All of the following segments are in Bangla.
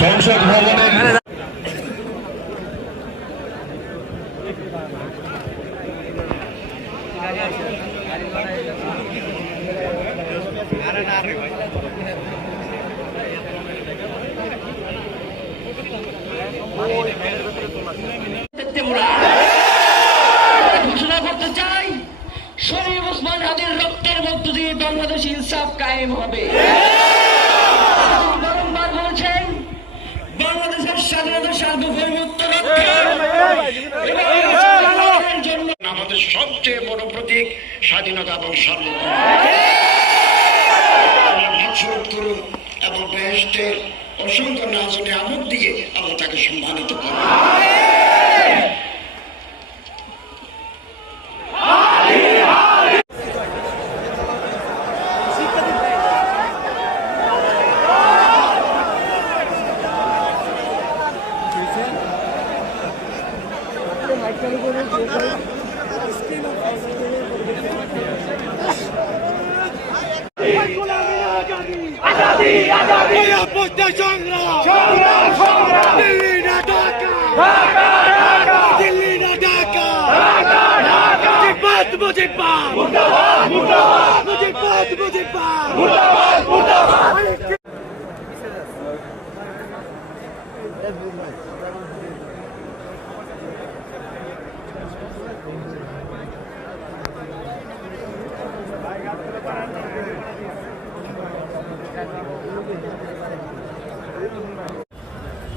সংসদ ভবনের ঘোষণা করতে চাই, শরীফ ওসমান হাদির রক্তের মধ্য দিয়ে বাংলাদেশ ইনসাফ কায়েম হবে। বারংবার বলেছেন বাংলাদেশের স্বাধীনতা সার্বভৌমত্ব রক্ষার জন্য আমাদের সবচেয়ে বড় প্রতীক স্বাধীনতা এবং সার্বভৌমত্ব এবং বেহেশতের অসংখ্য নাজনে আমদ দিয়ে আমরা তাকে সম্মানিত করব।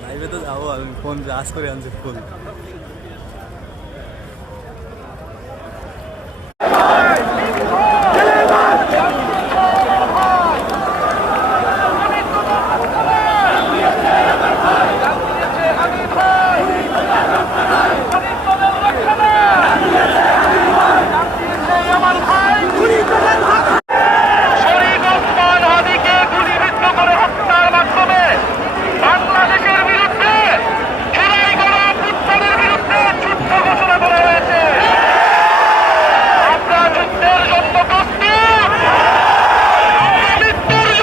লাইভে তো যাবো, আমি ফোন চার্জ করে আনছি ফুল।